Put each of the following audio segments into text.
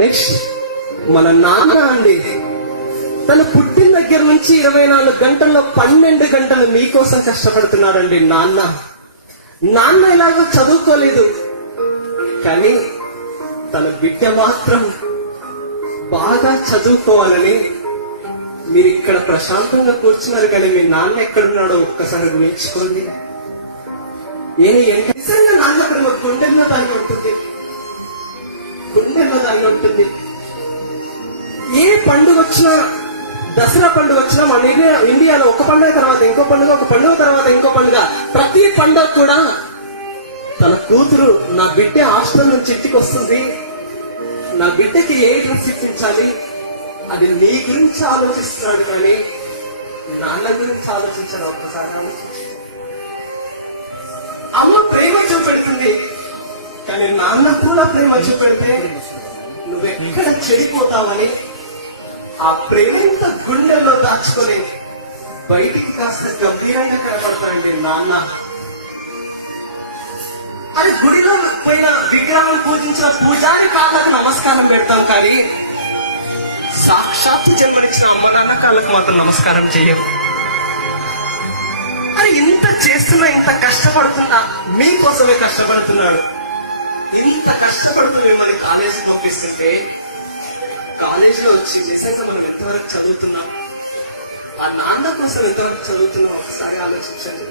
Next మన నాన్న అండి, తను పుట్టిన దగ్గర నుంచి 24 గంటల్లో 12 గంటలు మీకోసం కష్టపడుతున్నాడండి నాన్న. నాన్న ఎలాగో చదువుకోలేదు, కానీ తన బిడ్డ మాత్రం బాగా చదువుకోవాలని మీరు ఇక్కడ ప్రశాంతంగా కూర్చున్నారు. కానీ మీ నాన్న ఎక్కడున్నాడో ఒక్కసారి ఊహించుకోండి. నిజంగా నాన్న ప్రేమ గుండెల్లో దాన్ని ఉంటుంది, గుండెల్లో దాన్ని ఉంటుంది. ఏ పండుగ వచ్చినా, దసరా పండుగ వచ్చినా మన ఇండియాలో ఒక పండుగ తర్వాత ఇంకో పండుగ, ఒక పండుగ తర్వాత ఇంకో పండుగ, ప్రతి పండుగ కూడా తన కూతురు నా బిడ్డ హాస్టల్ నుంచి ఇంటికి వస్తుంది, నా బిడ్డకి ఏ డ్రెస్ ఇప్పించాలి, అది నీ గురించి ఆలోచిస్తున్నాడు కానీ నాన్న గురించి ఆలోచించాడు. ఒక్కసారి ఆలోచించి అమ్మ ప్రేమ చూపెడుతుంది, కానీ నాన్న కూడా ప్రేమ చూపెడితే నువ్వెక్కడ చెడిపోతావని ఆ ప్రేమంత గుండెల్లో దాచుకొని బయటికి కాస్త గంభీరంగా కనపడతాడండి నాన్న. అది గుడిలో పోయిన విగ్రహం పూజించిన పూజారి కాళ్ళకు నమస్కారం పెడతాం, కానీ సాక్షాత్తు జన్మనిచ్చిన అమ్మ నాన్న కాళ్ళకు మాత్రం నమస్కారం చెయ్యం. అది ఇంత చేస్తున్నా, ఇంత కష్టపడుతున్నా మీకోసమే కష్టపడుతున్నాడు. ఇంత కష్టపడుతూ మిమ్మల్ని కాలేజీ పంపిస్తుంటే కాలేజీలో వచ్చి నిజంగా మనం ఎంతవరకు చదువుతున్నాం, ఆ నాన్న కోసం ఎంతవరకు చదువుతున్నాం ఒకసారి ఆలోచించండి.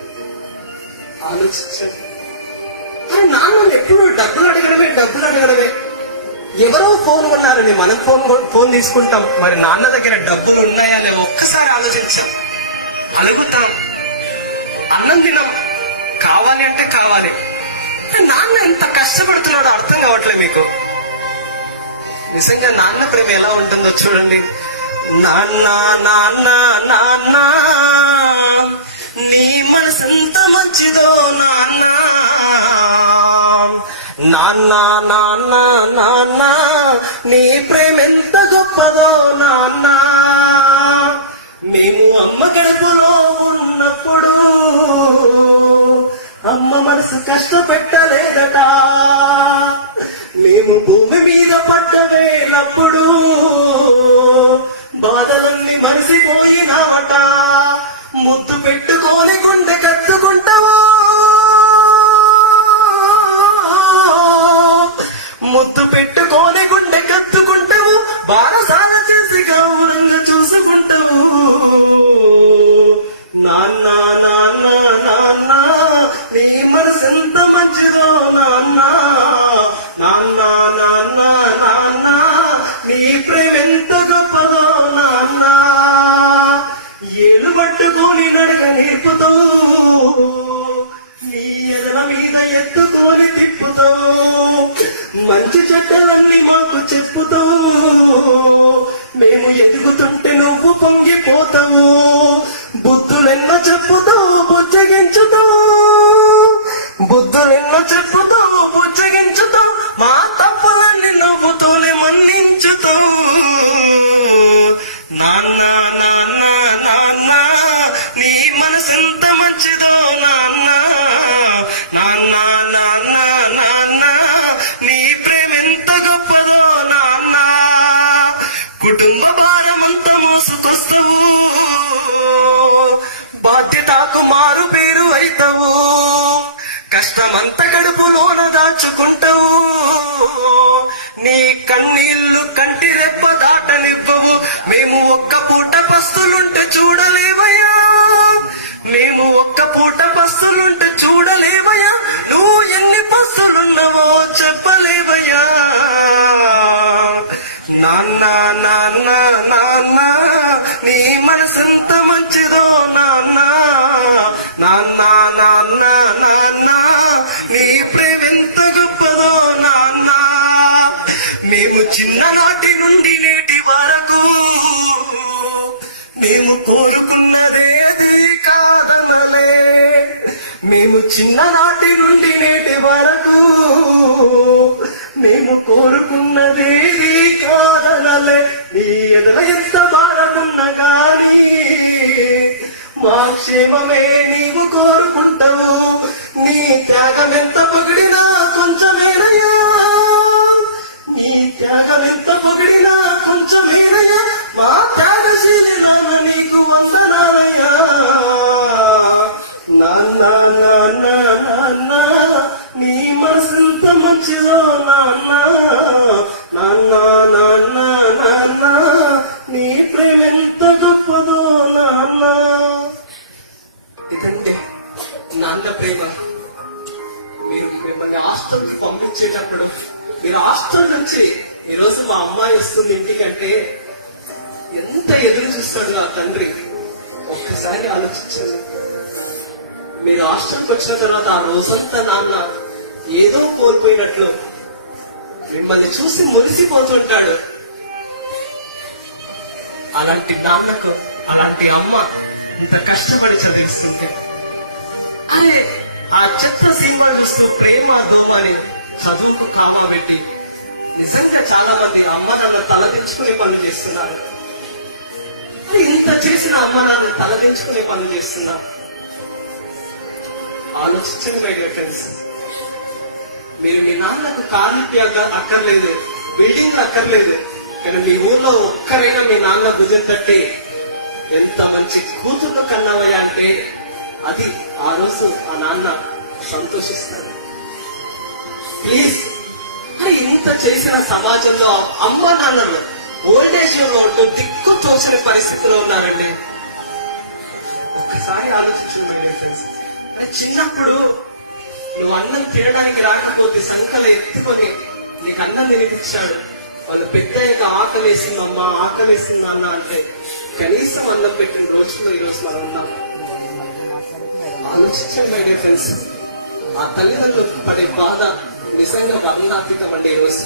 కానీ నాన్న ఎప్పుడు డబ్బులు అడగడమే. ఎవరో ఫోన్ కొన్నారని మనం ఫోన్ తీసుకుంటాం, మరి నాన్న దగ్గర డబ్బులు ఉన్నాయా లేవో ఒక్కసారి ఆలోచించాం. అలుగుతాం, అన్నం తినం, కావాలి అంటే కావాలి. నాన్న ఎంత కష్టపడుతున్నాడో అర్థం కావట్లేదు మీకు. నిజంగా నాన్న ప్రేమ ఎలా ఉంటుందో చూడండి. నాన్న నాన్న నాన్న నీ మనసెంత మంచిదో నాన్న, నాన్న నాన్న నాన్న నీ ప్రేమ ఎంత గొప్పదో నాన్న. మేము అమ్మ కడుపులో ఉన్నప్పుడు అమ్మ మనసు కష్టపెట్టలేదట, మేము భూమి మీద పడ్డవేలప్పుడు బాధలన్నీ మరిసిపోయినామట. ముద్దు పెట్టుకోని గుండె కత్తుకుంటావా, ముద్దు పెట్టుకోని గుండె కత్తుకుంటావు, బారసాల చేసి గౌరవంగా చూసుకుంటావు. నాన్న నాన్న నాన్న నీ మనసెంత మంచిదో నాన్న, నాన్న నాన్న నాన్న నీ ప్రేమ ఎంత గొప్పదో నాన్న. ఏళ్ళు పట్టుకొని నడక నేర్పుతావు, నీ ఎదల మీద ఎత్తుకొని తిప్పుతావు, మంచి చెడ్డలన్నీ మాకు చెప్పుతావు. మేము ఎదుగుతుంటే నువ్వు పొంగిపోతావు, బుద్ధులెన్నో చెప్పుతావు బుజ్జగించుతావు, బుద్ధులెన్నో చెప్పుతావు బుజ్జగించుతావు, మా తప్పులన్నీ నవ్వుతూనే మన్నించుతావు. నాన్న నాన్న నాన్న నీ మనసెంత మంచిదో నాన్న, నాన్న నాన్న నాన్న నీ ప్రేమ ఎంత గొప్పదో నాన్న. కుటుంబ భారమంతా మోసుకొస్తావు, బాధ్యతకు మారు పేరు అయితావు, కష్టమంత గడుపులోన దాచుకుంటావు, నీ కన్నీళ్లు కంటి రెప్ప దాటనివ్వవు. మేము ఒక్క పూట పస్తులుంటే చూడలేవయ్యా, మేము ఒక్క పూట పస్తులుంటే చూడలేవయ్యా, నువ్వు ఎన్ని పస్తులున్నావో చెప్పలేవయ్యా. నాన్న నాన్న నాన్న నీ మనసెంత మంచిదో నాన్న, నాన్న నాన్న నాన్న నీ ప్రేమ ఎంత గొప్పదో నాన్న. మేము చిన్ననాటి నుండి నేటి వరకు మేము కోరుకున్నదే అది కాదనలే, మేము చిన్ననాటి నుండి నేటి వరకు మేము కోరుకున్నదేది కాదనలే. నీ ఎదల ఎంత భారమున్నా గానీ మా క్షేమమే నీవు కోరుకుంటావు, నీ త్యాగం ఎంత పొగిడినా కొంచెమేనయ్యా, నీ త్యాగం ఎంత పొగిడినా కొంచెం హీనయ్యా, మా త్యాగశీలి నాన్న నీకు వందనాలయ్యా. నాన్న నాన్న నాన్న నీ మనసెంత మంచిదో నాన్న, నాన్న నాన్న నాన్న నీ ప్రేమ ఎంత గొప్పదో నాన్న. ఇదంటే నాన్న ప్రేమ. మీరు మిమ్మల్ని హాస్టల్కి పంపించేటప్పుడు మీరు హాస్టల్ నుంచి ఈరోజు మా అమ్మాయి వస్తుంది ఇంటికంటే ఎంత ఎదురు చూస్తాడు ఆ తండ్రి. ఒక్కసారి ఆలోచించండి. మీరు హాస్టల్కి వచ్చిన తర్వాత ఆ రోజంతా నాన్న ఏదో కోల్పోయినట్లు మిమ్మల్ని చూసి మురిసిపోతుంటాడు. అలాంటి నాన్నకు అలాంటి అమ్మ ఇంత కష్టపడి చదివిస్తుంది. అరే ఆ చిత్ర సినిమా చూస్తూ ప్రేమ దోమ అని చదువుకు కాపా పెట్టి నిజంగా చాలా మంది అమ్మ నాన్న తలదించుకునే పనులు చేస్తున్నారు. మరి ఇంత చేసిన అమ్మ నాన్న తలదించుకునే పనులు చేస్తున్నారు. ఆలోచించండి మై డియర్ ఫ్రెండ్స్. మీరు మీ నాన్నకు కార్లు అక్కర్లేదు, బిల్డింగ్లు అక్కర్లేదు, కానీ మీ ఊర్లో ఒక్కరైనా మీ నాన్న భుజం తట్టి ఎంత మంచి కూతురు కన్నావయ్యా అంటే అది ఆ రోజు ఆ నాన్న సంతోషిస్తారు. ప్లీజ్. అరే ఇంత చేసిన సమాజంలో అమ్మ నాన్నలు ఓల్డేజ్ లో ఉంటూ దిక్కు తోచని పరిస్థితిలో ఉన్నారండి. ఒక్కసారి ఆలోచించండి ఫ్రెండ్స్. చిన్నప్పుడు నువ్వు అన్నం తినడానికి రాకపోతే సంకలు ఎత్తుకొని నీకు అన్నం తినిపించాడు. వాళ్ళు పెద్దయ్యాక ఆకలేసిందమ్మా ఆకలేసిందా అన్న అంటే కనీసం అన్నం పెట్టిన రోజుల్లో ఈరోజు మనం ఉన్నాం. ఆలోచించండి మై డియర్ ఫ్రెండ్స్. ఆ తల్లిదండ్రులు పడే బాధ నిజంగా వర్ణాతీతం అండి ఈరోజు.